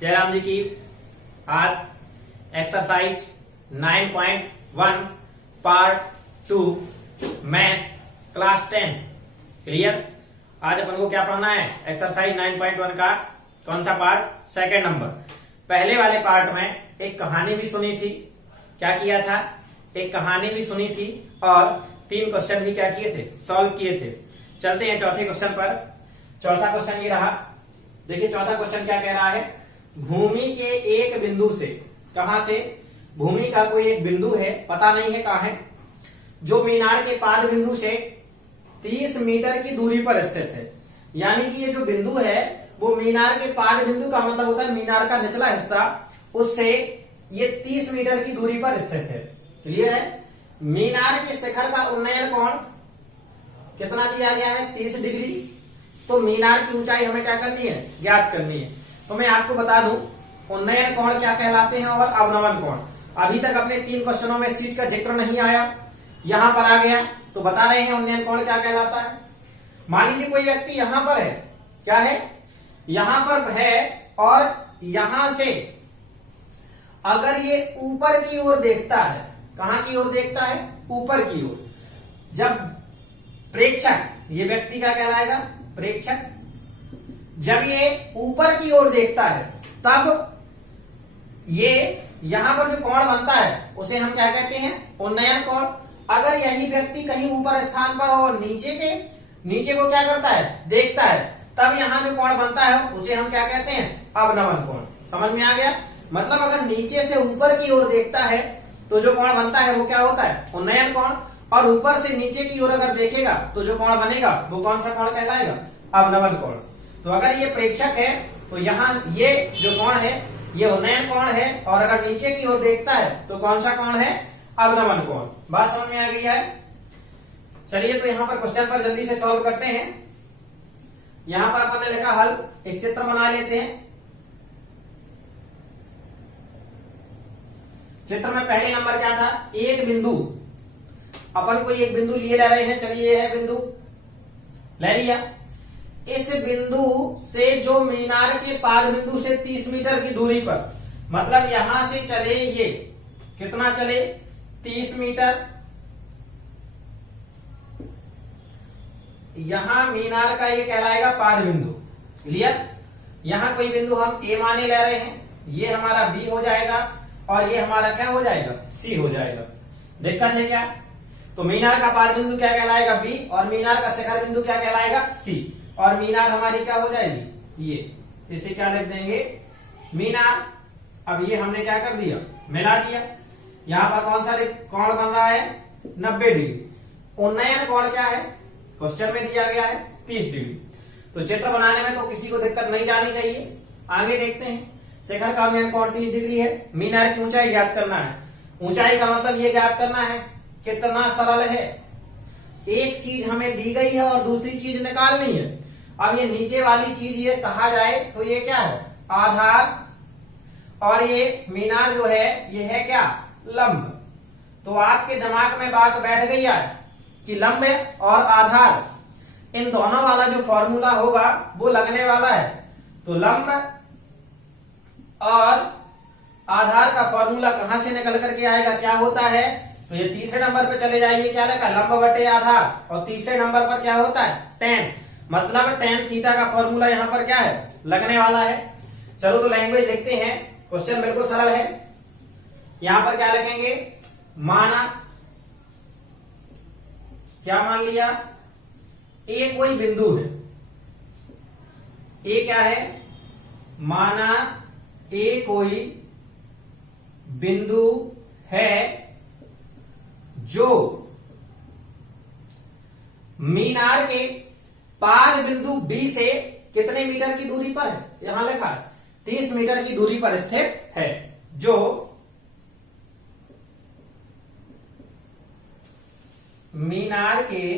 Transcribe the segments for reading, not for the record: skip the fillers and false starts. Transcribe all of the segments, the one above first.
जयराम जी की आज exercise 9.1 part 2 math class 10 clear. आज अपन को क्या पढ़ना है? एक्सरसाइज 9.1 का कौन सा पार्ट? Second number. पहले वाले पार्ट में एक कहानी भी सुनी थी। क्या किया था? एक कहानी भी सुनी थी और 3 क्वेश्चन भी क्या किए थे? सॉल्व किए थे। चलते हैं चौथे क्वेश्चन पर। चौथा क्वेश्चन ये रहा। देखिए चौथा क्वेश्चन क्या कह रहा है? भूमि के एक बिंदु से, कहां से? भूमि का कोई एक बिंदु है, पता नहीं है कहां है, जो मीनार के पाद बिंदु से 30 मीटर की दूरी पर स्थित है। यानी कि ये जो बिंदु है वो मीनार के पाद बिंदु का मतलब होता है मीनार का निचला हिस्सा, उससे ये 30 मीटर की दूरी पर स्थित है। क्लियर है? मीनार के शिखर का उन्नयन कोण कितना दिया गया है? 30 डिग्री। तो मीनार की ऊंचाई हमें क्या करनी है? ज्ञात करनी है। तो मैं आपको बता दूं उन्नयन कोण क्या कहलाते हैं और अवनमन कोण। अभी तक अपने 3 क्वेश्चनों में इस चीज का जिक्र नहीं आया, यहां पर आ गया तो बता रहे हैं उन्नयन कोण क्या कहलाता है। मान लीजिए कोई व्यक्ति यहां पर है, क्या है? यहां पर है और यहां से अगर ये ऊपर की ओर देखता है, कहां की ओर देखता है? ऊपर की ओर। जब प्रेक्षक, ये व्यक्ति क्या कहलाएगा? प्रेक्षक। जब ये ऊपर की ओर देखता है तब ये यहां पर जो कोण बनता है उसे हम क्या कहते हैं? उन्नयन कोण। अगर यही व्यक्ति कहीं ऊपर स्थान पर हो, नीचे को क्या करता है? देखता है, तब यहां जो कोण बनता है उसे हम क्या कहते हैं? अवनमन कोण। समझ में आ गया? मतलब अगर नीचे से ऊपर की ओर देखता है तो जो कोण बनता है वो क्या होता है? उन्नयन कोण। और ऊपर से नीचे की ओर अगर देखेगा तो जो कोण बनेगा वो कौन सा कोण कहलाएगा? अवनमन कोण। तो अगर ये प्रेक्षक है तो यहाँ ये जो कोण है ये उन्नयन कोण है, और अगर नीचे की ओर देखता है तो कौन सा कोण है? अवनमन कोण। बात समझ में आ गई है? चलिए तो यहाँ पर क्वेश्चन पर जल्दी से सॉल्व करते हैं। यहां पर अपन ने लिखा हल, एक चित्र बना लेते हैं। चित्र में पहले नंबर क्या था? एक बिंदु। अपन को एक बिंदु लिए ले रहे हैं। चलिए ये है बिंदु, ले लिया। इस बिंदु से जो मीनार के पाद बिंदु से 30 मीटर की दूरी पर, मतलब यहां से चले, ये कितना चले? 30 मीटर। यहां मीनार का ये कहलाएगा पाद बिंदु। क्लियर? यहां कोई बिंदु हम ए माने ले रहे हैं, ये हमारा बी हो जाएगा और ये हमारा क्या हो जाएगा? सी हो जाएगा। दिक्कत है क्या? तो मीनार का पाद बिंदु क्या कहलाएगा? बी, और मीनार का शिखर बिंदु क्या कहलाएगा? सी। और मीनार हमारी क्या हो जाएगी? ये। इसे क्या लिख देंगे? मीनार। अब ये हमने क्या कर दिया? मिला दिया। यहां पर कौन सा कोण बन रहा है? 90 डिग्री। उन्नयन कोण क्या है? क्वेश्चन में दिया गया है 30 डिग्री। तो चित्र बनाने में तो किसी को दिक्कत नहीं जानी चाहिए। आगे देखते हैं। शिखर का उन्नयन कोण 30 डिग्री है। मीनार की ऊंचाई ज्ञात करना है। ऊंचाई का मतलब ये ज्ञात करना है। कितना सरल है। एक चीज हमें दी गई है और दूसरी चीज निकालनी है। अब ये नीचे वाली चीज ये कहा जाए तो ये क्या है? आधार। और ये मीनार जो है ये है क्या? लंब। तो आपके दिमाग में बात बैठ गई है कि लंब और आधार, इन दोनों वाला जो फॉर्मूला होगा वो लगने वाला है। तो लंब और आधार का फॉर्मूला कहां से निकल करके आएगा? क्या होता है? तो ये तीसरे नंबर पे चले जाइए। क्या लिखा? लंब बटे आधार। और तीसरे नंबर पर क्या होता है? टेन। मतलब टेन थीटा का फॉर्मूला यहां पर क्या है? लगने वाला है। चलो तो लैंग्वेज देखते हैं। क्वेश्चन बिल्कुल सरल है। यहां पर क्या लिखेंगे? माना, क्या मान लिया? ए कोई बिंदु है। ए क्या है? माना ए कोई बिंदु है जो मीनार के पाद बिंदु बी से कितने मीटर की दूरी पर है? यहां लिखा है 30 मीटर की दूरी पर स्थित है। जो मीनार के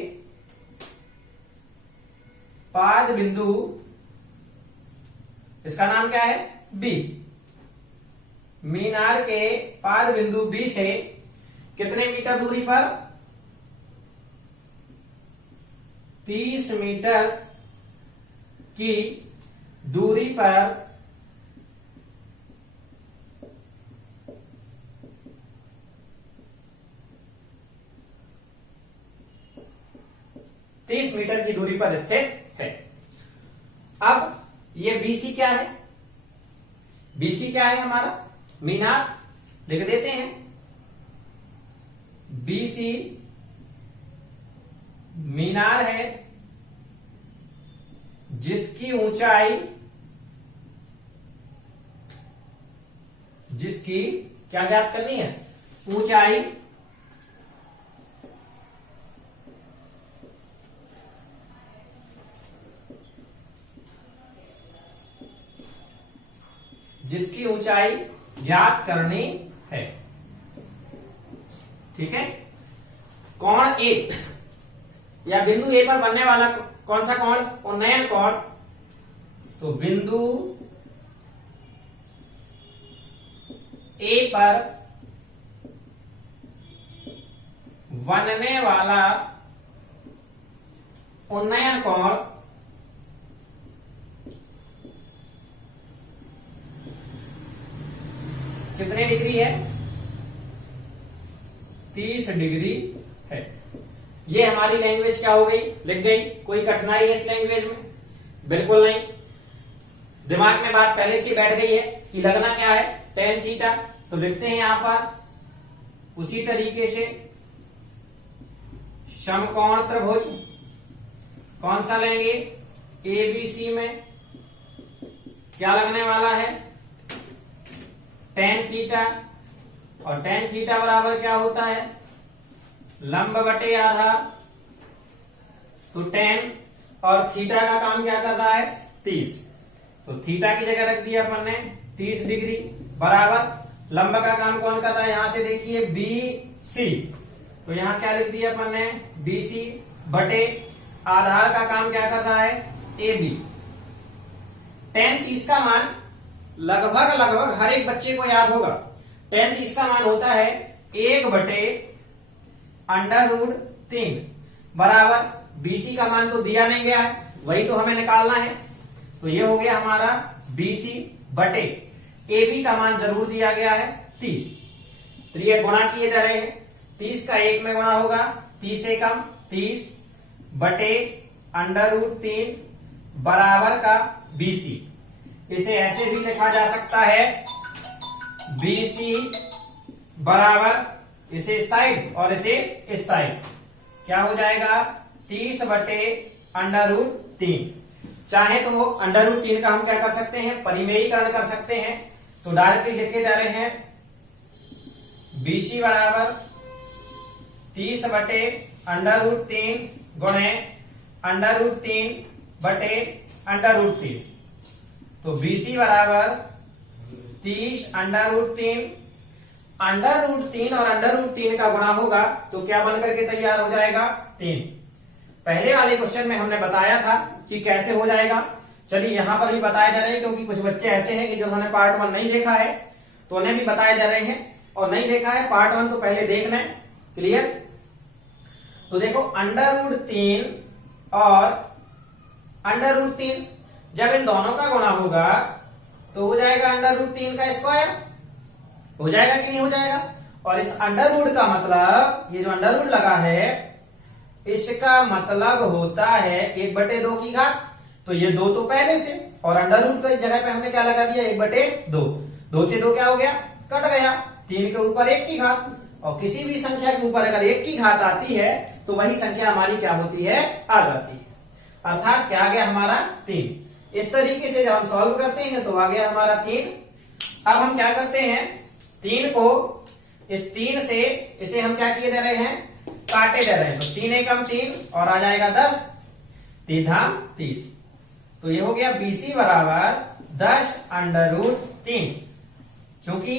पाद बिंदु, इसका नाम क्या है? बी। मीनार के पाद बिंदु बी से कितने मीटर दूरी पर? 30 मीटर की दूरी पर 30 मीटर की दूरी पर स्थित है। अब ये BC क्या है? BC क्या है हमारा? मीनार लिख देते हैं। BC मीनार है जिसकी क्या ज्ञात करनी है? ऊंचाई ज्ञात करनी है। ठीक है। कोण ए या बिंदु ए पर बनने वाला कौन सा कोण? उन्नयन कोण। तो बिंदु ए पर बनने वाला उन्नयन कोण कितने डिग्री है? 30 डिग्री है। ये हमारी लैंग्वेज क्या हो गई? लिख गई। कोई कठिनाई है इस लैंग्वेज में? बिल्कुल नहीं। दिमाग में बात पहले से बैठ गई है कि लगना क्या है? tan theta. तो लिखते हैं यहां पर उसी तरीके से समकोण त्रिभुज कौन सा लेंगे? ABC में क्या लगने वाला है? tan theta. और tan थीटा बराबर क्या होता है? लंब बटे आधार। तो tan और थीटा का काम क्या कर रहा है? 30। तो थीटा की जगह रख दिया अपन ने 30 डिग्री बराबर लंब का काम कौन कर रहा है? यहां से देखिए BC। तो यहां क्या लिख दिया अपन ने? BC बटे आधार का काम क्या कर रहा है? AB। tan 30 का मान लगभग हर एक बच्चे को याद होगा। tan 30 का मान होता है 1 बटे √3 बराबर BC का मान तो दिया नहीं गया है, वही तो हमें निकालना है। तो ये हो गया हमारा BC बटे AB का मान जरूर दिया गया है 30। तो ये गुणा किए जा रहे हैं। 30 का 1 में गुणा होगा 30 एकम 30 बटे √3 बराबर का BC। इसे ऐसे भी लिखा जा सकता है BC बराबर इसे साइड और इसे इस साइड क्या हो जाएगा? 30 बटे √3। चाहे तो वो √3 का हम क्या कर सकते हैं? परिमेयीकरण कर सकते हैं। तो डायरेक्टली लिखे जा रहे हैं BC बराबर 30 बटे √3 गुणे √3 बटे √3। तो BC बराबर 30 √3 और √3 का गुणा होगा तो क्या बनकर के तैयार हो जाएगा? 3। पहले वाले क्वेश्चन में हमने बताया था कि कैसे हो जाएगा। चलिए यहां पर भी बताया जा रहा है, क्योंकि कुछ बच्चे ऐसे हैं कि जिन्होंने पार्ट 1 नहीं देखा है तो उन्हें भी बताया जा रहे हैं, और नहीं देखा है पार्ट 1 तो पहले देख लें। क्लियर? तो देखो √3 और √3 जब इन दोनों का गुणा होगा तो हो जाएगा √3 का स्क्वायर। हो जाएगा कि नहीं हो जाएगा? और इस अंडर का मतलब, ये जो अंडर लगा है इसका मतलब होता है 1/2 की घात। तो ये 2 तो पहले से, और अंडर की जगह पे हमने क्या लगा दिया? 1/2। 2 से 2 क्या हो गया? कट गया। 3 के ऊपर 1 की घात, और किसी भी संख्या के ऊपर अगर 1 की घात आती है तो वही संख्या हमारी क्या होती है? आ जाती है। अर्थात क्या आ गया हमारा? 3। इस तरीके से जब हम सॉल्व करते हैं तो आ गया हमारा 3। अब हम क्या करते हैं? 3 को इस 3 से इसे हम क्या किए जा रहे हैं? काटे जा रहे हैं। तो 3 एकम 3 और आ जाएगा 10, 3 धाम 30। तो ये हो गया BC बराबर 10 √3। क्योंकि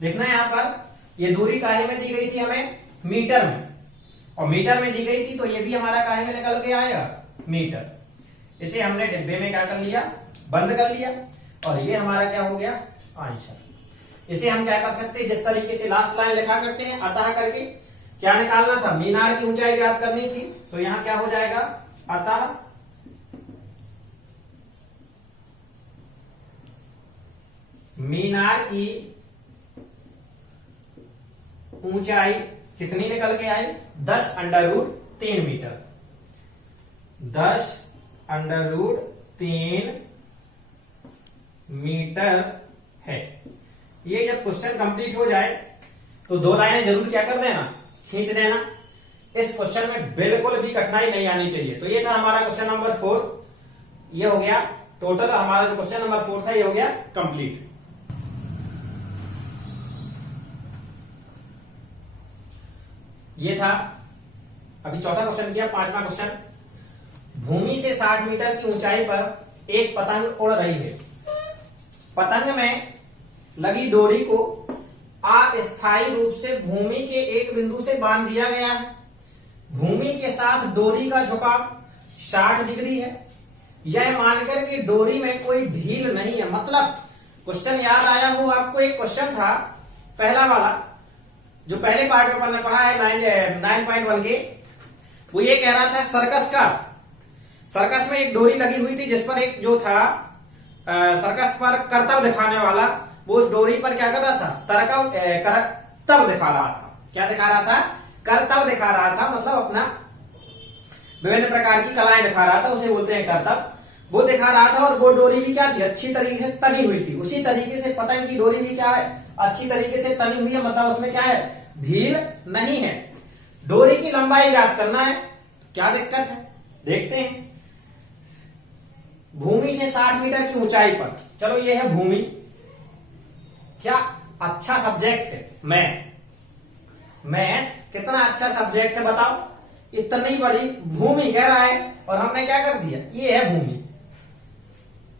देखना यहां पर ये दूरी काहे में दी गई थी हमें? मीटर में, और मीटर में दी गई थी तो ये भी हमारा काहे में निकल के आएगा? मीटर। इसे हमने डिब्बे में क्या कर लिया? बंद कर लिया। और ये हमारा क्या हो गया? आंसर। इसे हम क्या कर सकते हैं? जिस तरीके से लास्ट लाइन लिखा करते हैं अतः करके, क्या निकालना था? मीनार की ऊंचाई ज्ञात करनी थी। तो यहां क्या हो जाएगा? अतः मीनार की ऊंचाई कितनी निकल के आई? 10 √3 मीटर। 10√3 मीटर है। ये जब क्वेश्चन कंप्लीट हो जाए तो 2 लाइनें जरूर क्या कर देना, खींच देना। इस क्वेश्चन में बिल्कुल भी कठिनाई नहीं आनी चाहिए। तो ये था हमारा क्वेश्चन नंबर 4। ये हो गया टोटल, हमारा जो क्वेश्चन नंबर 4 था ये हो गया कंप्लीट। ये था अभी चौथा क्वेश्चन किया। 5वां क्वेश्चन, भूमि से 60 मीटर की ऊंचाई पर एक पतंग उड़ रही है। पतंग में लगी डोरी को अस्थायी रूप से भूमि के एक बिंदु से बांध दिया गया है। भूमि के साथ डोरी का झुकाव 60 डिग्री है। यह मानकर कि डोरी में कोई ढील नहीं है। मतलब क्वेश्चन याद आया हो आपको, एक क्वेश्चन था पहला वाला जो पहले पार्ट में अपन ने पढ़ा है 9.1 के, वो ये कह रहा था सर्कस का। सर्कस में एक डोरी लगी हुई थी जिस पर एक जो था सर्कस पर करतब दिखाने वाला, वो उस डोरी पर क्या कर रहा था, करतब दिखा रहा था। क्या दिखा रहा था? करतब दिखा रहा था। मतलब अपना विभिन्न प्रकार की कलाएं दिखा रहा था, उसे बोलते हैं करतब। वो दिखा रहा था और वो डोरी भी क्या थी, अच्छी तरीके से तनी हुई थी। उसी तरीके से पतंग की डोरी भी क्या है, अच्छी तरीके से तनी हुई है। मतलब उसमें क्या है, ढील नहीं है। डोरी की लंबाई ज्ञात करना है। क्या दिक्कत है, देखते हैं। भूमि से 60 मीटर की ऊंचाई पर, चलो ये है भूमि। क्या अच्छा सब्जेक्ट है मैथ कितना अच्छा सब्जेक्ट है बताओ। इतनी बड़ी भूमि कह रहा है और हमने क्या कर दिया, ये है भूमि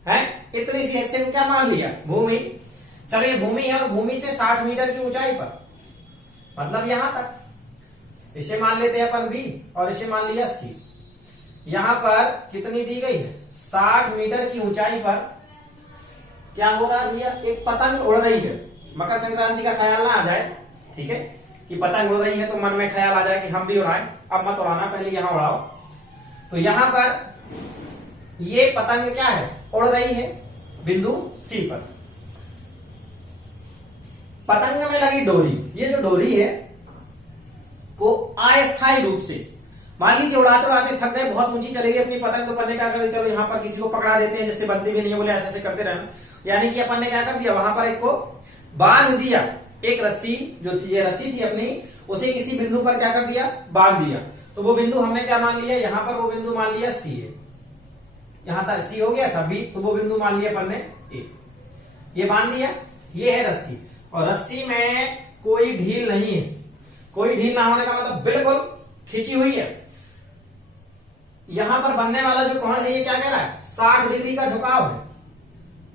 है। इतनी सी हिस्से को क्या मान लिया, भूमि। चलो ये भूमि है और भूमि से 60 मीटर की ऊंचाई पर, मतलब यहां तक। इसे मान लेते हैं अपन बी और इसे मान लिया सी। यहां पर कितनी दी गई है, 60 मीटर की ऊंचाई पर क्या हो रहा है भैया, एक पतंग उड़ रही है। मकर संक्रांति का ख्याल ना आ जाए, ठीक है, कि पतंग उड़ रही है तो मन में ख्याल आ जाए कि हम भी उड़ाएं। अब मत उड़ाना, पहले यहां उड़ाओ। तो यहां पर ये पतंग क्या है, उड़ रही है बिंदु सी पर। पतंग में लगी डोरी, ये जो डोरी है को अस्थायी रूप से, मान लीजिए उड़ाते उड़ाते थक गए, बहुत ऊंची चली गई अपनी पतंग, तो पतंग क्या करें, चलो यहाँ पर किसी को पकड़ा देते हैं जिससे बदली भी नहीं है, बोले ऐसे ऐसे करते रहना। यानी कि अपन ने क्या कर दिया, वहां पर एक को बांध दिया। एक रस्सी जो थी, ये रस्सी थी अपनी, उसे किसी बिंदु पर क्या कर दिया, बांध दिया। तो वो बिंदु हमने क्या मान लिया, यहां पर वो बिंदु मान लिया सी है। यहां तक सी हो गया था बी, तो वो बिंदु मान लिया अपन ने ए। ये बांध दिया, ये है रस्सी, और रस्सी में कोई ढील नहीं है। कोई ढील ना होने का मतलब बिल्कुल खींची हुई है। यहां पर बनने वाला जो कोण है, ये क्या कह रहा है, 60 डिग्री का झुकाव है।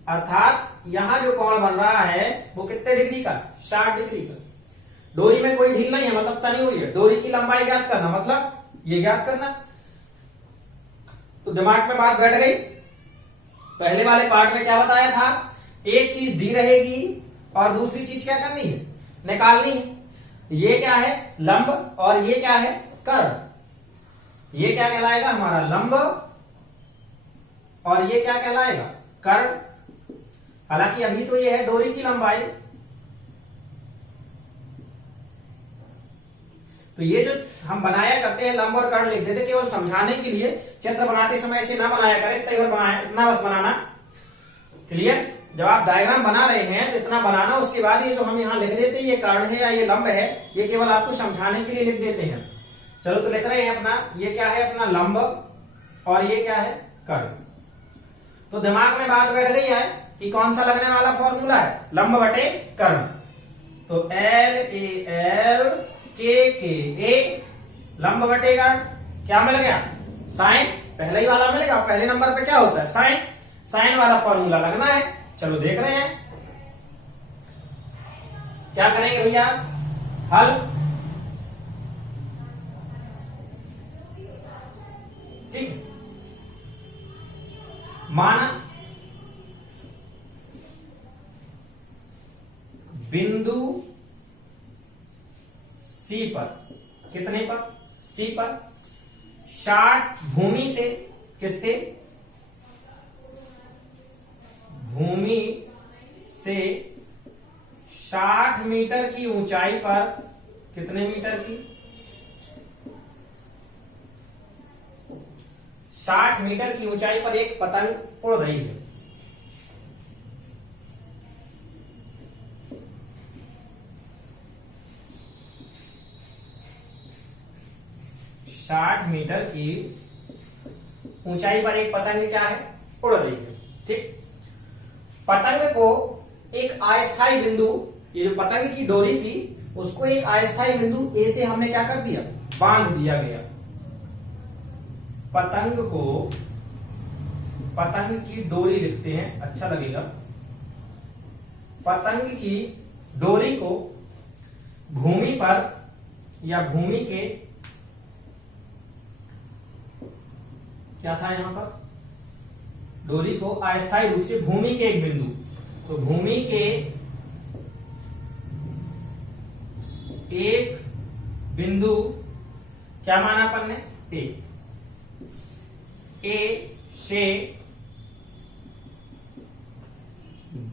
अर्थात यहां जो कोण बन रहा है वो कितने डिग्री का, 60 डिग्री का। डोरी में कोई ढील नहीं है, मतलब तनी हुई है। डोरी की लंबाई ज्ञात करना, मतलब ये ज्ञात करना। तो दिमाग में बात बैठ गई। पहले वाले पार्ट में क्या बताया था, एक चीज दी रहेगी और दूसरी चीज क्या करनी है, निकालनी है। ये क्या है, लंब, और ये क्या है, कर्ण। ये क्या कहलाएगा हमारा, लंब, और ये क्या कहलाएगा, कर्ण। हालांकि अभी तो ये है डोरी की लंबाई। तो ये जो हम बनाया करते हैं लंब और कर्ण लिख देते केवल समझाने के लिए। चित्र बनाते समय ऐसे ना बनाया करें, इतना बस बनाना। क्लियर। जब आप डायग्राम बना रहे हैं तो इतना बनाना, उसके बाद ये जो हम यहाँ लिख देते हैं ये कर्ण है या ये लंब है, ये केवल आपको समझाने के लिए लिख देते हैं। चलो तो लिख रहे हैं अपना, ये क्या है अपना लंब और ये क्या है कर्ण। तो दिमाग में बात बैठ गई है कि कौन सा लगने वाला फॉर्मूला है, लंब बटे कर्ण। तो LAL KKA लंब बटे कर्ण, क्या मिल गया, साइन। पहले ही वाला मिलेगा, पहले नंबर पे क्या होता है, साइन। साइन वाला फॉर्मूला लगना है। चलो देख रहे हैं क्या करेंगे भैया, हल। ठीक है, माना बिंदु सी पर, कितने पर, सी पर 60 भूमि से, किससे, भूमि से 60 मीटर की ऊंचाई पर, कितने मीटर की, 60 मीटर की ऊंचाई पर एक पतंग उड़ रही है। साठ मीटर की ऊंचाई पर एक पतंग क्या है, उड़ रही है। ठीक, पतंग को एक अस्थायी बिंदु, ये जो पतंग की डोरी थी उसको एक अस्थायी बिंदु ए से हमने क्या कर दिया, बांध दिया गया। पतंग को, पतंग की डोरी लिखते हैं, अच्छा लगेगा। पतंग की डोरी को भूमि पर या भूमि के, क्या था यहां पर, डोरी को अस्थायी रूप से भूमि के एक बिंदु, तो भूमि के एक बिंदु क्या माना अपन ने, ए से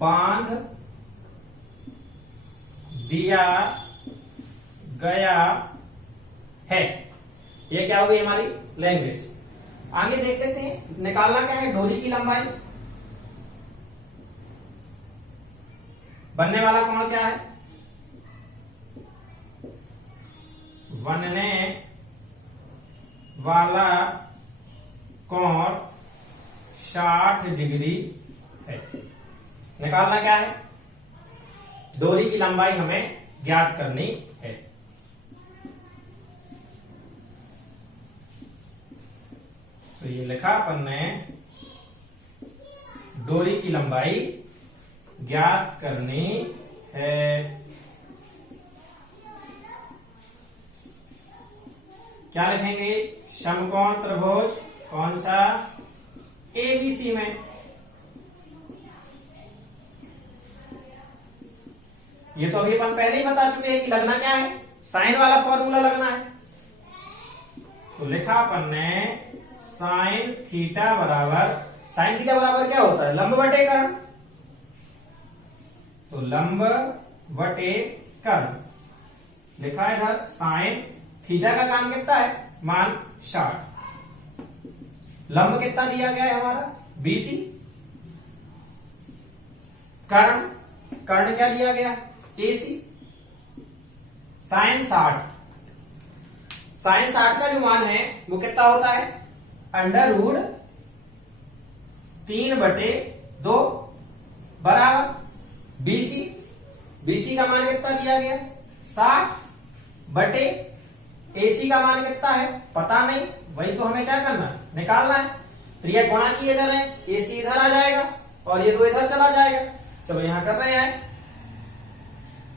बांध दिया गया है। ये क्या हो गई हमारी लैंग्वेज। आगे देख लेते हैं, निकालना क्या है, डोरी की लंबाई। बनने वाला कोण क्या है, बनने वाला कोण 60 डिग्री है। निकालना क्या है, डोरी की लंबाई हमें ज्ञात करनी है। तो ये लिखा अपन ने, डोरी की लंबाई ज्ञात करनी है। क्या लिखेंगे, समकोण त्रिभुज कौन सा, एबीसी में। ये तो अभी अपन पहले ही बता चुके हैं कि लगना क्या है, साइन वाला फॉर्मूला लगना है। तो लिखा अपन ने साइन थीटा बराबर, साइन थीटा बराबर क्या होता है, लंब बटे कर्ण। तो लंब बटे कर्ण लिखा है इधर। साइन थीटा का काम कितना है, मान 60। लंब कितना दिया गया है हमारा, बीसी। कर्ण, कर्ण क्या दिया गया, एसी। साइन 60, साइन 60 का जो मान है वो कितना होता है, √3/2 बराबर बीसी। बीसी का मान कितना दिया गया, 60 बटे एसी का मान कितना है, पता नहीं, वही तो हमें क्या करना है, निकालना है। तो ये गुणा किए जा रहे हैं, एसी इधर आ जाएगा और ये 2 इधर चला जाएगा। चलो यहां कर रहे हैं,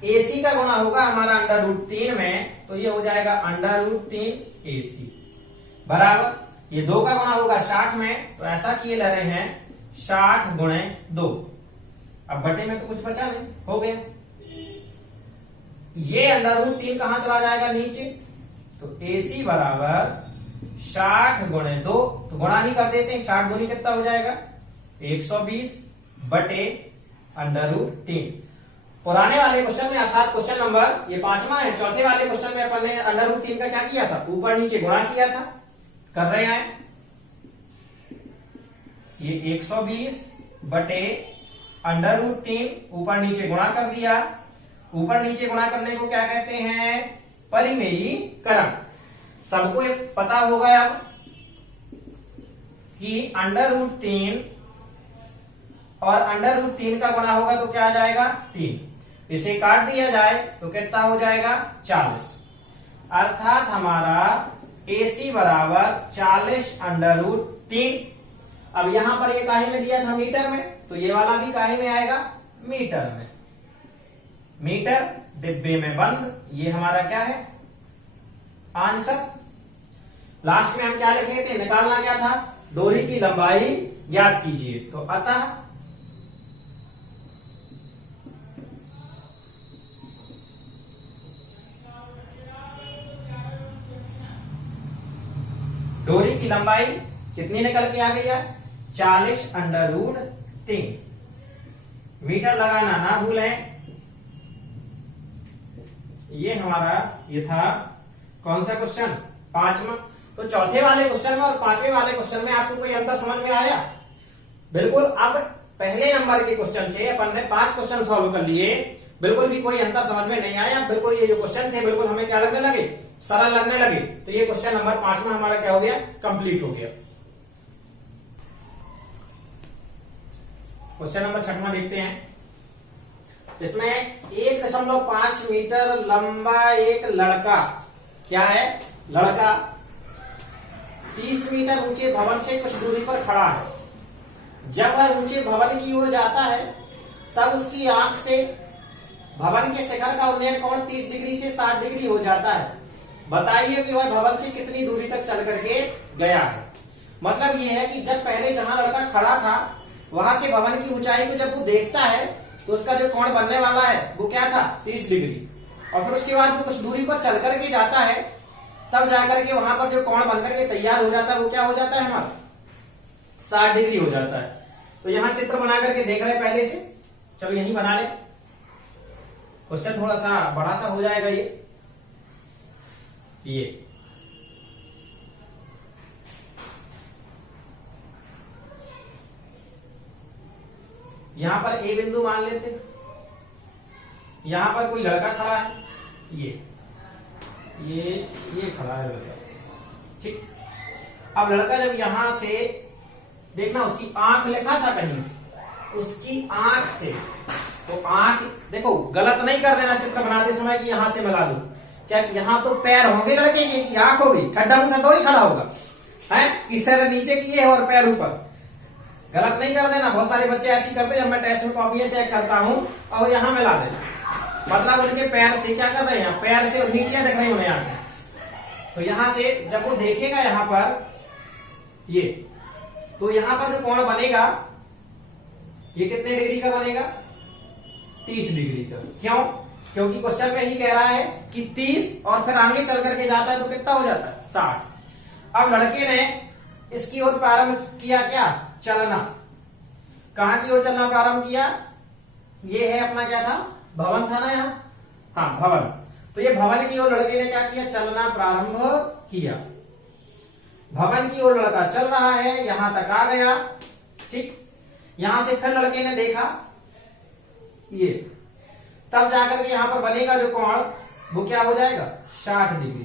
एसी का गुणा होगा हमारा √3 में, तो ये हो जाएगा √3 एसी बराबर, ये 2 का गुणा होगा 60 में, तो ऐसा किए ले रहे हैं 60 गुणे 2। अब बटे में तो कुछ बचा नहीं, हो गया। ये √3 कहां चला जाएगा, नीचे। तो एसी बराबर 60 गुणे 2, तो गुणा ही कर देते हैं, 60 गुणी कितना हो जाएगा, 120 बटे √3। पुराने वाले क्वेश्चन में, अर्थात क्वेश्चन नंबर, ये 5वां है, चौथे वाले क्वेश्चन में अपन ने √3 का क्या किया था, ऊपर नीचे गुणा किया था। कर रहे हैं, ये 120 बटे √3 ऊपर नीचे गुणा कर दिया। ऊपर नीचे गुणा करने को क्या कहते हैं, परिमेयीकरण। सबको ये पता होगा अब कि √3 और √3 का गुणा होगा तो क्या आ जाएगा, 3। इसे काट दिया जाए तो कितना हो जाएगा, 40। अर्थात हमारा AC बराबर 40 √3। अब यहां पर ये काहे में दिया था, मीटर में, तो ये वाला भी काहे में आएगा, मीटर में। मीटर डिब्बे में बंद, ये हमारा क्या है, आंसर। लास्ट में हम क्या लिखे थे, निकालना क्या था, डोरी की लंबाई ज्ञात कीजिए। तो अतः डोरी की लंबाई कितनी निकल के आ गई है, 40 √3। मीटर लगाना ना भूलें। ये हमारा ये था कौन सा क्वेश्चन, 5वां। तो चौथे वाले क्वेश्चन में और पांचवें वाले क्वेश्चन में आपको कोई अंतर समझ में आया? बिल्कुल। अब पहले नंबर के क्वेश्चन से अपन ने 5 क्वेश्चन सॉल्व कर लिए, बिल्कुल भी कोई अंतर समझ में नहीं आया। बिल्कुल ये जो क्वेश्चन थे बिल्कुल हमें क्या लगने लगे, सरल लगने लगे। तो ये क्वेश्चन नंबर 5 में हमारा क्या हो गया, कंप्लीट हो गया। क्वेश्चन नंबर 6 देखते हैं। इसमें 1.5 मीटर लंबा एक लड़का, क्या है, लड़का 30 मीटर ऊंचे भवन से कुछ दूरी पर खड़ा है। जब वह ऊंचे भवन की ओर जाता है तब उसकी आंख से भवन के शिखर का उन्नयन कोण 30 डिग्री से 60 डिग्री हो जाता है। बताइए कि वह भवन से कितनी दूरी तक चल करके गया है। मतलब ये है कि जब पहले जहां लड़का खड़ा था वहां से भवन की ऊंचाई को जब वो देखता है तो उसका जो कोण बनने वाला है वो क्या था, 30 डिग्री। और फिर उसके बाद वो कुछ दूरी पर चल करके जाता है, तब जाकर के वहां पर जो कोण बनकर के तैयार हो जाता है वो क्या हो जाता है हमारा, 60 डिग्री हो जाता है। तो यहां चित्र बना करके देख रहे पहले से, चलो यही बना ले। क्वेश्चन थोड़ा सा बड़ा सा हो जाएगा ये यहां पर ए बिंदु मान लेते हैं। यहां पर कोई लड़का खड़ा है, ये खड़ा है लड़का, ठीक। अब लड़का जब यहां से देखना, उसकी आंख लिखा था कहीं, उसकी आंख से, तो आंख देखो गलत नहीं कर देना चित्र बनाते समय कि यहां से मिला दो। क्या यहां तो पैर होंगे लड़के के, की आंख होगी, खड्डा मुंह से थोड़ी खड़ा होगा है कि सर नीचे किए और पैर ऊपर। गलत नहीं कर देना। बहुत सारे बच्चे ऐसी करते हैं, जब मैं टेस्ट में कॉपियां चेक करता हूं और यहां मिला देना, मतलब उनके पैर से क्या कर रहे हैं, पैर से नीचे दिख रही उन्हें आंखें। तो यहां से जब वो देखेगा यहां पर ये, तो यहां पर जो कोण बनेगा ये कितने डिग्री का बनेगा, 30 डिग्री का। क्यों? क्योंकि क्वेश्चन में ही कह रहा है कि 30 और फिर आगे चल करके जाता है तो कितना हो जाता है, 60। अब लड़के ने इसकी ओर प्रारंभ किया, क्या, चलना। कहां की ओर चलना प्रारंभ किया, ये है अपना क्या था, भवन था ना यहाँ, हाँ भवन। तो ये भवन की ओर लड़के ने क्या किया, चलना प्रारंभ किया। भवन की ओर लड़का चल रहा है, यहां तक आ गया, ठीक। यहां से फिर लड़के ने देखा ये, तब जाकर के यहां पर बनेगा जो कोण वो क्या हो जाएगा, 60 डिग्री।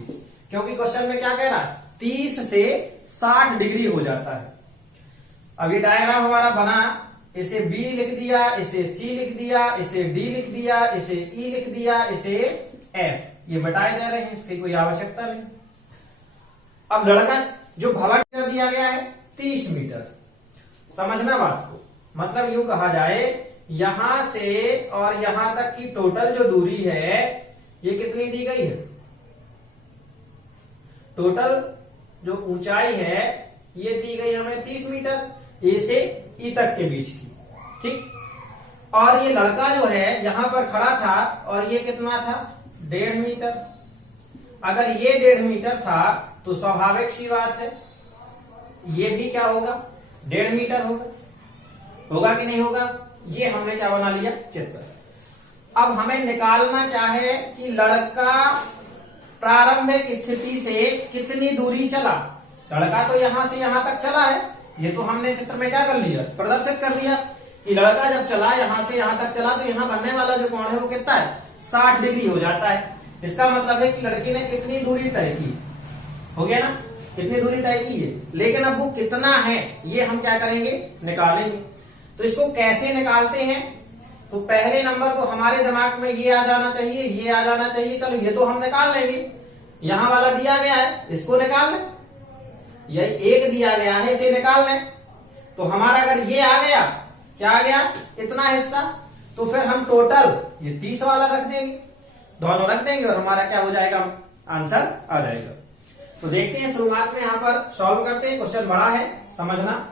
क्योंकि क्वेश्चन में क्या कह रहा है, 30 से 60 डिग्री हो जाता है। अब ये डायग्राम हमारा बना, इसे B लिख दिया, इसे C लिख दिया, इसे D लिख दिया, इसे E लिख दिया, इसे F, ये बताए दे रहे हैं, इसकी कोई आवश्यकता नहीं। अब लड़का जो भवन कर दिया गया है 30 मीटर, समझना बात को। मतलब यूं कहा जाए, यहां से और यहां तक की टोटल जो दूरी है ये कितनी दी गई है, टोटल जो ऊंचाई है ये दी गई हमें 30 मीटर, ए से ई तक के बीच की, ठीक। और ये लड़का जो है यहां पर खड़ा था और ये कितना था, 1.5 मीटर। अगर ये 1.5 मीटर था तो स्वाभाविक सी बात है ये भी क्या होगा, 1.5 मीटर होगा कि नहीं होगा। ये हमने क्या बना लिया, चित्र। अब हमें निकालना क्या है कि लड़का प्रारंभिक स्थिति से कितनी दूरी चला। लड़का तो यहां से यहां तक चला है, ये तो हमने चित्र में क्या कर लिया, प्रदर्शित कर दिया कि लड़का जब चला यहां से यहां तक चला तो यहां बनने वाला जो कोण है वो कितना है, 60 डिग्री हो जाता है। इसका मतलब है कि लड़के ने कितनी दूरी तय की, हो गया ना, कितनी दूरी तय की है। लेकिन अब वो कितना है ये हम क्या करेंगे, निकालेंगे। तो इसको कैसे निकालते हैं, तो पहले नंबर तो हमारे दिमाग में ये आ जाना चाहिए, ये आ जाना चाहिए। चलो ये तो हम निकाल लेंगे, यहां वाला दिया गया है इसको निकाल लें, यही एक दिया गया है इसे निकाल लें। तो हमारा अगर ये आ गया, क्या आ गया, इतना हिस्सा, तो फिर हम टोटल ये 30 वाला रख देंगे, दोनों रख देंगे और हमारा क्या हो जाएगा, आंसर आ जाएगा। तो देखते हैं, शुरुआत में यहां पर सॉल्व करते हैं। क्वेश्चन बड़ा है, समझना।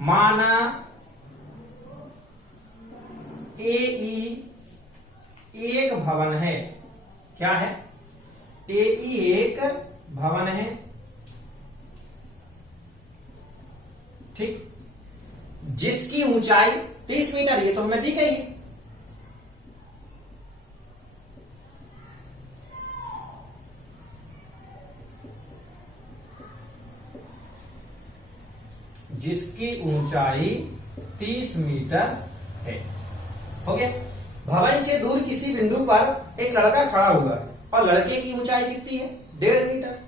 माना AE एक भवन है, क्या है, AE एक भवन है, ठीक, जिसकी ऊंचाई 30 मीटर, ये तो हमें दी गई है। जिसकी ऊंचाई 30 मीटर है। हो गया। भवन से दूर किसी बिंदु पर एक लड़का खड़ा हुआ है और लड़के की ऊंचाई कितनी है? 1.5 मीटर।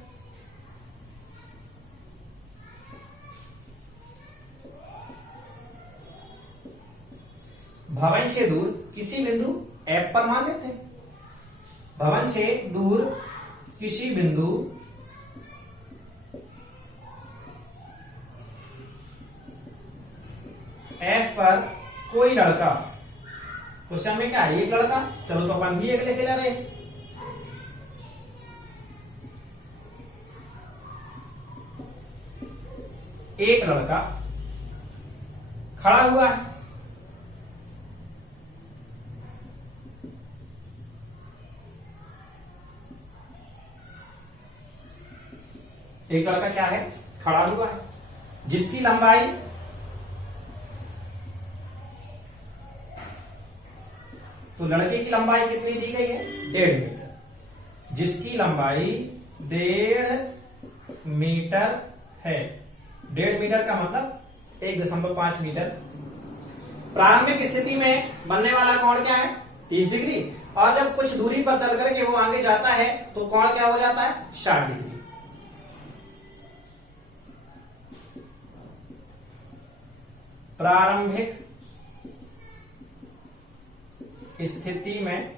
भवन से दूर किसी बिंदु F पर मान लेते हैं। भवन से दूर किसी बिंदु F पर कोई लड़का, क्वेश्चन में क्या है? एक लड़का। चलो तो अपन भी एक लेके ले रहे हैं। एक लड़का खड़ा हुआ है। एक लड़का क्या है? खड़ा हुआ है, जिसकी लंबाई तो लड़के की लंबाई कितनी दी गई है? 1.5 मीटर। जिसकी लंबाई 1.5 मीटर है। 1.5 मीटर का मतलब 1.5 मीटर। प्रारंभिक स्थिति में बनने वाला कोण क्या है? 30 डिग्री। और जब कुछ दूरी पर चल करके वो आगे जाता है तो कोण क्या हो जाता है? 60 डिग्री। प्रारंभिक स्थिति में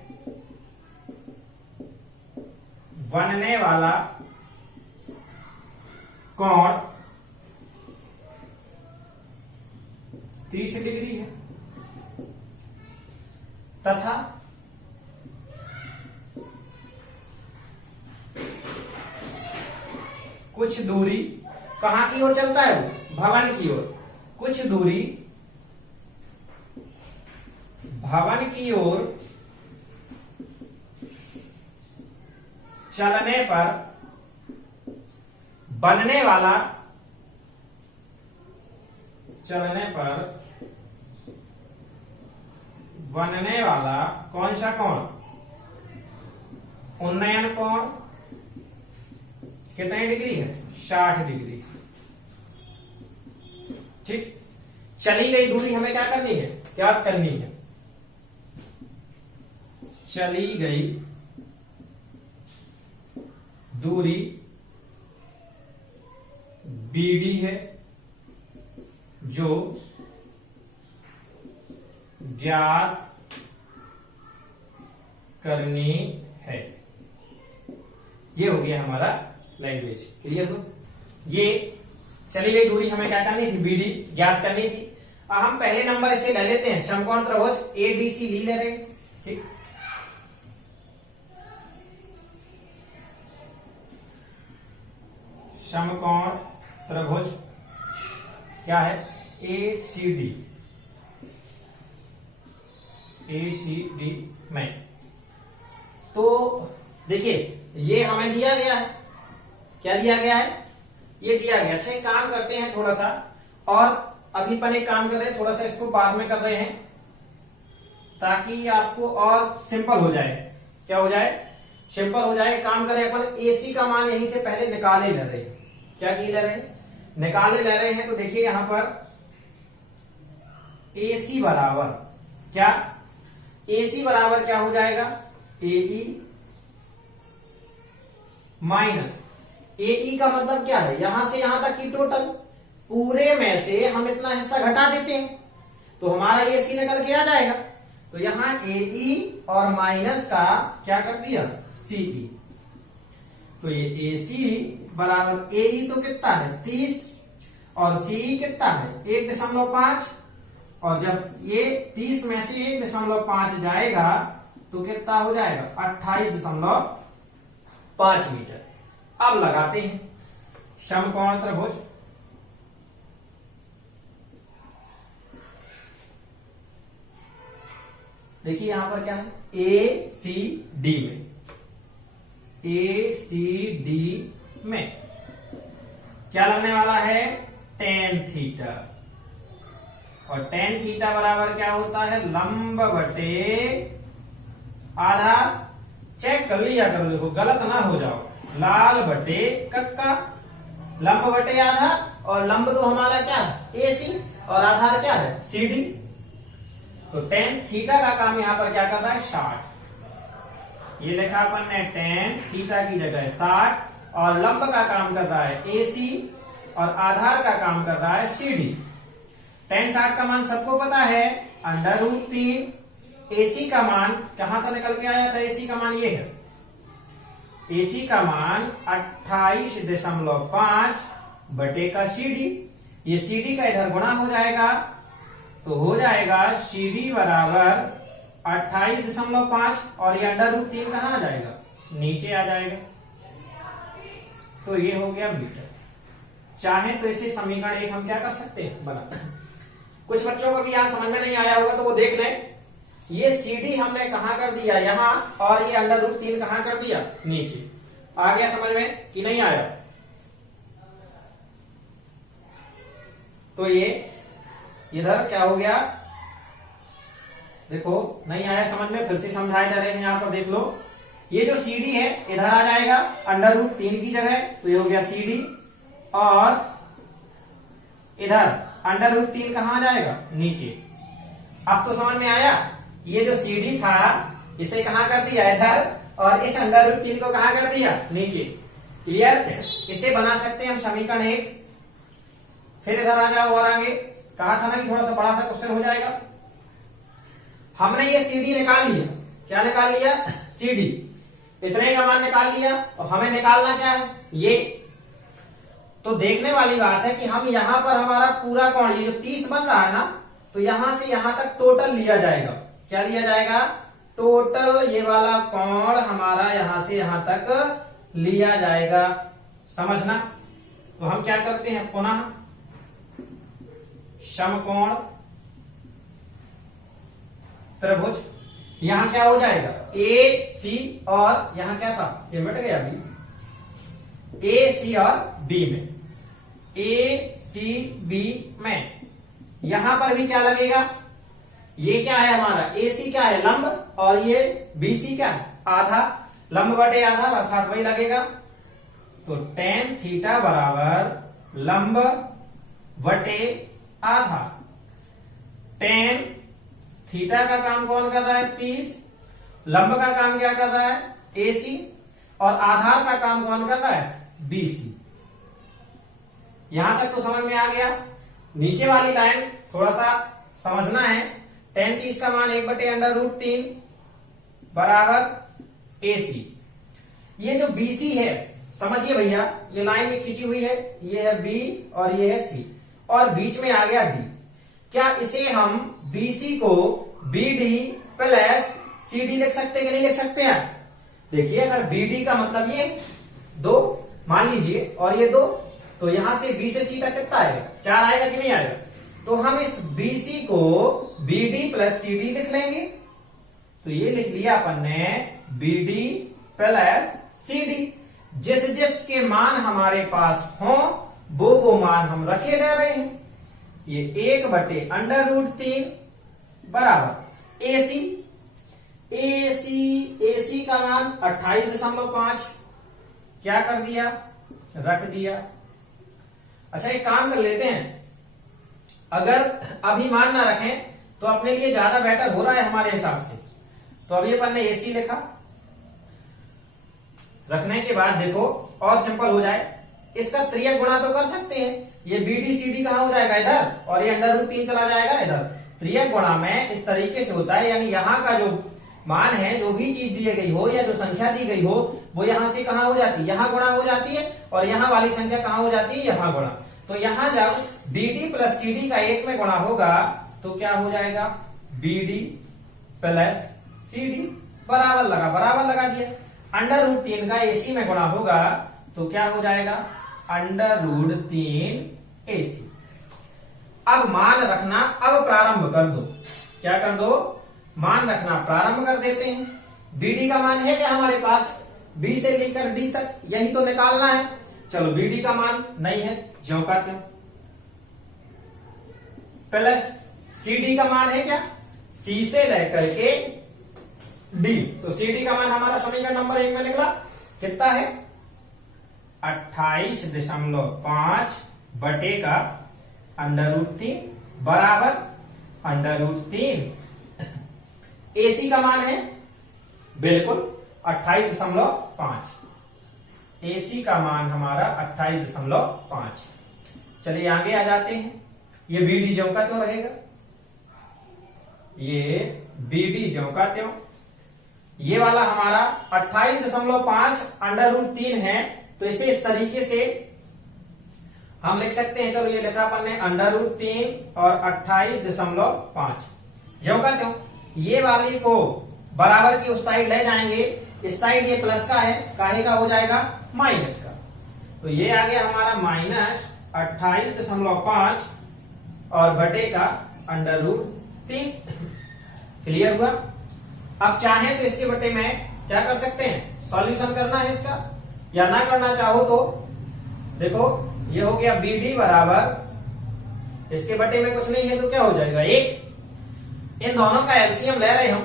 बनने वाला कोण 30 डिग्री है तथा कुछ दूरी कहां की ओर चलता है? वो भवन की ओर। कुछ दूरी भवन की ओर चलने पर बनने वाला कौन सा कोण? उन्नयन कोण कितने डिग्री है? 60 डिग्री। ठीक। चली गई दूरी हमें क्या करनी है? ज्ञात करनी है। चली गई दूरी BD है जो ज्ञात करनी है। ये हो गया हमारा लैंग्वेज। क्लियर हो? ये चली गई दूरी हमें क्या करनी थी? BD ज्ञात करनी थी। अब हम पहले नंबर इसे ले लेते हैं। समकोण त्रिभुज ADC ले रहे हैं। ठीक। समकोण त्रिभुज क्या है? ACD में। तो देखिए ये हमें दिया गया है। क्या दिया गया है? ये दिया गया। अच्छा एक काम करते हैं थोड़ा सा, और अभी अपन एक काम कर रहे हैं, थोड़ा सा इसको बाद में कर रहे हैं ताकि आपको और सिंपल हो जाए। क्या हो जाए? सिंपल हो जाए। काम करें अपन AC का मान यहीं से पहले निकाले ले रहे हैं। क्या की ले रहे हैं? निकाले ले रहे हैं। तो देखिए यहां पर AC बराबर क्या? AC बराबर क्या हो जाएगा? AE माइनस AE का मतलब क्या है? यहां से यहां तक की टोटल, पूरे में से हम इतना हिस्सा घटा देते हैं तो हमारा AC निकल के आ जाएगा। तो यहां AE और माइनस का क्या कर दिया? CE। तो ये AC बराबर AE तो कितना है? 30 और CE कितना है? 1.5। और जब ये 30 में से 1.5 जाएगा तो कितना हो जाएगा? 28.5 मीटर। अब लगाते हैं समकोण त्रिभुज देखिए यहां पर क्या है? ACD में क्या लगने वाला है? tan theta. और tan थीटा बराबर क्या होता है? लंब बटे आधार। चेक कर लिया करो, देखो गलत ना हो जाओ। लाल बटे कक्का, लंब बटे आधार और लंब तो हमारा क्या है AC और आधार क्या है CD। तो tan थीटा का काम यहां पर क्या कर रहा है 60। ये लिखा अपन ने tan थीटा की जगह 60 और लंब का काम कर रहा है AC और आधार का काम कर रहा है CD। tan 60 का मान सबको पता है √3। AC का मान कहां तक निकल के आया था, AC का मान ये है, AC का मान 28.5 बटे का CD। ये CD का इधर गुणा हो जाएगा तो हो जाएगा CD बराबर 28.5 और ये √3 कहां आ जाएगा नीचे आ जाएगा। तो ये हो गया मीटर। चाहे तो इसे समीकरण 1 हम क्या कर सकते हैं बना। कुछ बच्चों को भी यहां समझ में नहीं आया होगा तो वो देख लें। ये CD हमने कहां कर दिया यहां और ये √3 कहां कर दिया नीचे। आ गया समझ में कि नहीं आया। तो ये इधर क्या हो गया देखो, नहीं आया समझ में, फिर से समझाए जा रहे हैं। यहां पर देख लो, ये जो CD है इधर आ जाएगा √3 की जगह, तो ये हो गया CD और इधर √3 कहां आ जाएगा नीचे। अब तो समझ में आया। ये जो CD था इसे कहां कर दिया इधर और इस √3 को कहां कर दिया नीचे। क्लियर। इसे बना सकते हैं हम समीकरण 1। फिर इधर आ जाओ और आगे कहा था ना कि थोड़ा सा बड़ा सा क्वेश्चन हो जाएगा। हमने ये CD निकाल लिया। क्या निकाल लिया CD, इतने का मान निकाल लिया और हमें निकालना क्या है ये। तो देखने वाली बात है कि हम यहां पर हमारा पूरा कोण ये जो 30 बन रहा है ना, तो यहां से यहां तक टोटल लिया जाएगा। क्या लिया जाएगा टोटल, ये वाला कोण हमारा यहां से यहां तक लिया जाएगा, समझना। तो हम क्या करते हैं पुनः समकोण त्रिभुज, यहां क्या हो जाएगा AC और यहां क्या था ये मिट गया अभी, AC और B में, ACB में यहां पर भी क्या लगेगा, ये क्या है हमारा AC क्या है लंब और ये BC क्या है आधा, लंब बटे आधा अर्थात वही लगेगा। तो tan थीटा बराबर लंब बटे आधा। tan थीटा का काम कौन कर रहा है 30, लंब का काम क्या कर रहा है AC और आधार का काम कौन कर रहा है BC। यहां तक तो समझ में आ गया। नीचे वाली लाइन थोड़ा सा समझना है। tan 30 का मान 1 बटे √3 बराबर AC। ये जो BC है समझिए भैया, ये लाइन ये खींची हुई है, ये है B और ये है C और बीच में आ गया D। क्या इसे हम BC को BD प्लस CD लिख सकते हैं कि नहीं लिख सकते हैं। देखिए अगर BD का मतलब ये 2 मान लीजिए और ये 2, तो यहां से B से C तक कितना आएगा 4 आएगा कि नहीं आएगा। तो हम इस BC को BD प्लस CD लिख लेंगे। तो ये लिख लिया अपन ने BD प्लस CD। जिस जिस के मान हमारे पास हो वो मान हम रखे जा रहे हैं। ये 1 बटे √3 बराबर AC का मान 28.5 क्या कर दिया रख दिया। अच्छा एक काम कर लेते हैं, अगर अभी मान ना रखें तो अपने लिए ज्यादा बेटर हो रहा है हमारे हिसाब से। तो अभी अपन ने AC लिखा, रखने के बाद देखो और सिंपल हो जाए, इसका त्रियक गुणा तो कर सकते हैं। ये BD CD कहां हो जाएगा इधर और ये √3 चला जाएगा इधर। त्रियक गुणा में इस तरीके से होता है, यानी यहां का जो मान है, जो भी चीज दी गई हो या जो संख्या दी गई हो, वो यहां से कहां हो जाती है यहां गुणा हो जाती है और यहां वाली संख्या कहां हो जाती है यहां गुणा। तो यहां जब BD प्लस CD का 1 में गुणा होगा तो क्या हो जाएगा BD प्लस CD बराबर लगा दिया। √3 का AC में गुणा होगा तो क्या हो जाएगा √3 AC। अब मान रखना, अब प्रारंभ कर दो। क्या कर दो मान रखना प्रारंभ कर देते हैं। BD का मान है क्या हमारे पास B से लेकर D तक, यही तो निकालना है। चलो BD का मान नहीं है ज्यों का त्यों, प्लस CD का मान है क्या C से लेकर के D। तो CD का मान हमारा समीकरण नंबर 1 में निकला कितना है 28.5 बटे का √3 बराबर √3। AC का मान है बिल्कुल 28.5। AC का मान हमारा 28.5। चलिए आगे आ जाते हैं। ये BD ज्यों का त्यों रहेगा, ये BD ज्यों का त्यों। ये वाला हमारा 28.5 √3 है, तो इसे इस तरीके से हम लिख सकते हैं। चलो ये लिखा अपन ने √3 और 28.5 ज्यों का त्यों। ये वाली को बराबर की उस साइड ले जाएंगे, इस साइड ये प्लस का है, काहे का हो जाएगा माइनस का। तो ये आ गया हमारा -28.5 और बटे का √3। क्लियर हुआ। अब चाहे तो इसके बटे में क्या कर सकते हैं, सॉल्यूशन करना है इसका, या ना करना चाहो तो देखो ये हो गया BD बराबर, इसके बटे में कुछ नहीं है तो क्या हो जाएगा 1। इन दोनों का एलसीएम ले रहे हम,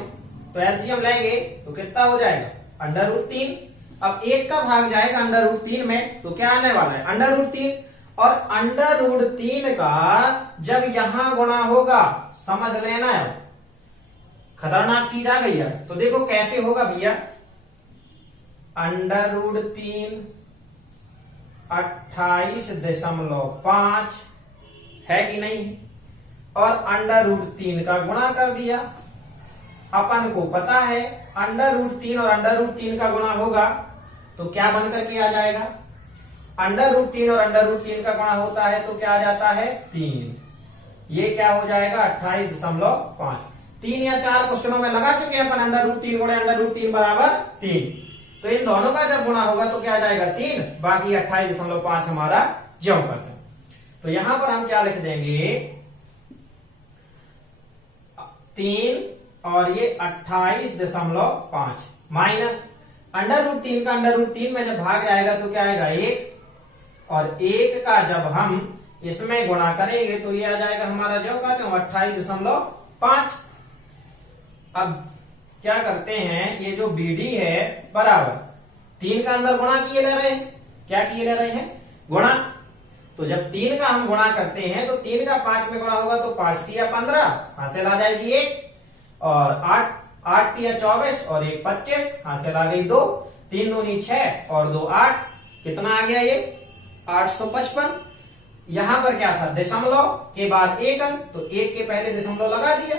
तो एलसीएम लेंगे तो कितना हो जाएगा √3। अब 1 का भाग जाएगा √3 में, तो क्या आने वाला है √3। और √3 का जब यहां गुणा होगा, समझ लेना है, खतरनाक चीज आ गई है। तो देखो कैसे होगा भैया, √3 28.5 है कि नहीं, और √3 का गुणा कर दिया। अपन को पता है √3 और √3 का गुणा होगा तो क्या बनकर के आ जाएगा, √3 और √3 का गुणा होता है तो क्या आ जाता है 3। ये क्या हो जाएगा 28.5। 3 या 4 क्वेश्चनों में लगा चुके हैं अपन, √3 गुणे √3 बराबर 3। तो इन दोनों का जब गुणा होगा तो क्या आ जाएगा 3, बाकी 28.5 हमारा ज्यों का त्यों। तो यहां पर हम क्या लिख देंगे 3 और ये 28.5 माइनस √3 का √3 में जब भाग जाएगा तो क्या आएगा 1, और 1 का जब हम इसमें गुणा करेंगे तो ये आ जाएगा हमारा ज्यों का त्यों 28.5। अब क्या करते हैं, ये जो BD है बराबर 3 का अंदर गुणा किए ले रहे हैं, क्या किए ले रहे हैं गुणा। तो जब 3 का हम गुणा करते हैं तो 3 का 5 में गुणा होगा तो 5 या 15 हासिल आ जाएगी 1, और 8 या 24 और 1 25 हासिल आ गई 2, 3 दूनी 6 और 2 8, कितना आ गया ये 855। यहां पर क्या था दशमलव के बाद 1 अंक, तो 1 के पहले दशमलव लगा दिया,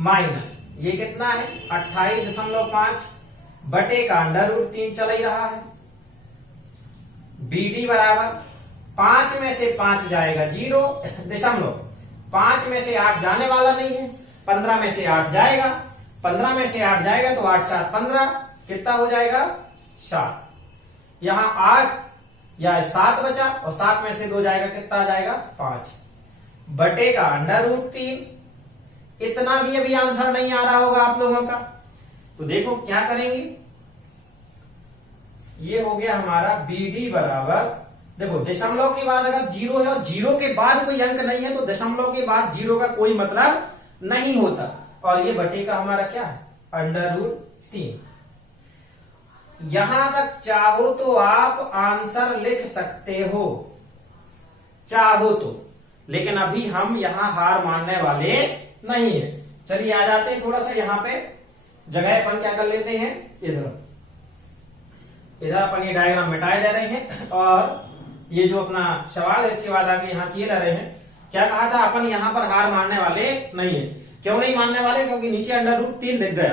माइनस ये कितना है 28.5 बटे का √3 चल ही रहा है। BD बराबर 5 में से 5 जाएगा 0, दशमलव 5 में से 8 जाने वाला नहीं है, 15 में से 8 जाएगा, 15 में से 8 जाएगा तो 8 7 15, कितना हो जाएगा 7। यहां 8 या 7 बचा और 7 में से 2 जाएगा, कितना आ जाएगा 5 बटे का √3। इतना भी अभी आंसर नहीं आ रहा होगा आप लोगों का, तो देखो क्या करेंगे। ये हो गया हमारा BD बराबर, देखो दशमलव के बाद अगर 0 है और 0 के बाद कोई अंक नहीं है तो दशमलव के बाद 0 का कोई मतलब नहीं होता, और ये बटे का हमारा क्या है √3। यहां तक चाहो तो आप आंसर लिख सकते हो, चाहो तो, लेकिन अभी हम यहां हार मानने वाले नहीं है। चलिए आ जाते हैं थोड़ा सा यहां पे जगह अपन क्या कर लेते हैं, इधर अपन ये डायग्राम मिटाए दे रहे हैं, और ये जो अपना सवाल है इसके बाद आगे यहाँ किए जा रहे हैं। क्या कहा था अपन यहां पर हार मानने वाले नहीं है। क्यों नहीं मानने वाले, क्योंकि नीचे √3 दिख गया,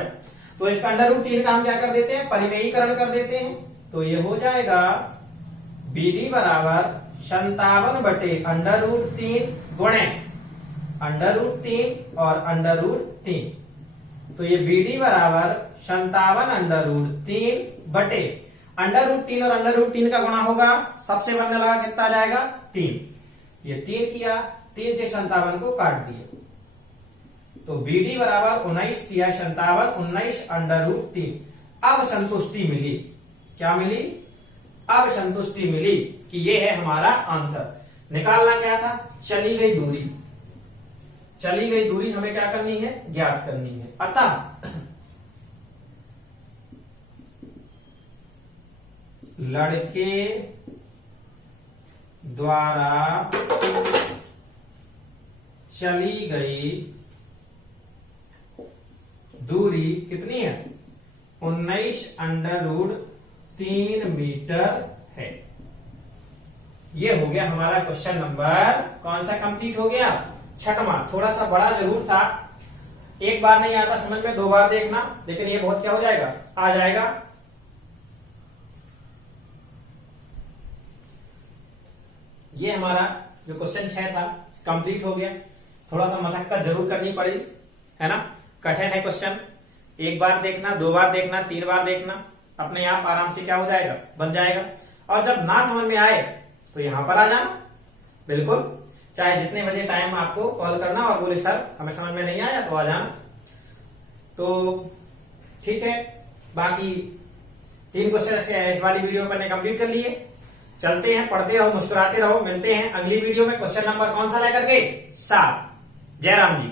तो इसका √3 का हम क्या कर देते हैं परिमेयीकरण कर देते हैं। तो ये हो जाएगा BD बराबर 57 बटे √3 गुणे √3 और √3। तो ये BD बराबर 57 √3 बटे √3 और √3 का गुणा होगा, सबसे बनने लगा कितना आ जाएगा 3। ये 3 किया, 3 से 57 को काट दिया, तो BD बराबर 19 किया 57, 19 √3। अब संतुष्टि मिली, क्या मिली, अब संतुष्टि मिली कि ये है हमारा आंसर। निकालना क्या था, चली गई दूरी, चली गई दूरी हमें क्या करनी है ज्ञात करनी है। अतः लड़के द्वारा चली गई दूरी कितनी है? 19√3 मीटर है। ये हो गया हमारा क्वेश्चन नंबर कौन सा कंप्लीट हो गया? छठवां। थोड़ा सा बड़ा जरूर था, एक बार नहीं आता समझ में, 2 बार देखना, लेकिन ये बहुत क्या हो जाएगा, आ जाएगा। ये हमारा जो क्वेश्चन 6 था कंप्लीट हो गया। थोड़ा सा मशक्कत जरूर करनी पड़ी, है ना, कठिन है क्वेश्चन। 1 बार देखना, 2 बार देखना, 3 बार देखना, अपने आप आराम से क्या हो जाएगा, बन जाएगा। और जब ना समझ में आए तो यहां पर आ जाना, बिल्कुल, चाहे जितने बजे टाइम आपको कॉल करना और बोले सर हमें समझ में नहीं आया, तो आ जाना। तो ठीक है, बाकी 3 क्वेश्चन इस वाली वीडियो में मैंने कंप्लीट कर लिए। चलते हैं, पढ़ते रहो, मुस्कुराते रहो। मिलते हैं अगली वीडियो में क्वेश्चन नंबर कौन सा लेकर के? 7। जय राम जी।